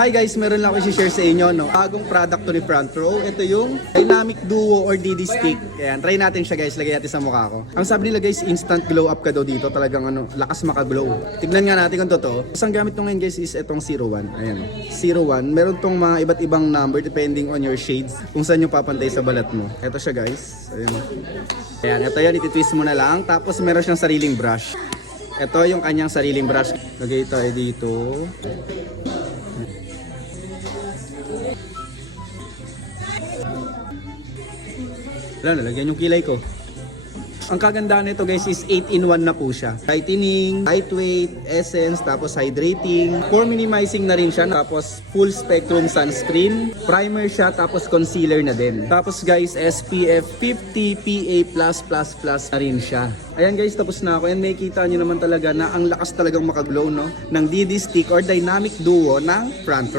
Hi guys, meron lang ako i-share sa inyo, no? Bagong product to ni Front Row. Ito yung Dynamic Duo or DD Stick. Ayan, try natin siya guys, lagay natin sa mukha ko. Ang sabi nila guys, instant glow up ka daw dito. Talagang lakas maka-glow. Tignan nga natin kung totoo. Isang gamit ko ngayon guys is itong 01. Ayan, 01. Meron tong mga iba't ibang number depending on your shades. Kung saan yung papantay sa balat mo. Ito siya guys. Ayan. Ayan, ito yan, ititwist mo na lang. Tapos meron siyang sariling brush. Ito yung kanyang sariling brush. Lagay tayo dito. Wala, nalagyan yung kilay ko. Ang kagandahan nito guys is 8-in-1 na po siya. Lightening, lightweight, essence, tapos hydrating. For minimizing na rin siya. Tapos full spectrum sunscreen. Primer siya, tapos concealer na din. Tapos guys, SPF 50 PA+++ na rin siya. Ayan guys, tapos na ako. And makikita nyo naman talaga na ang lakas talagang makaglow, no? Ng DD Stick or Dynamic Duo ng Front Row.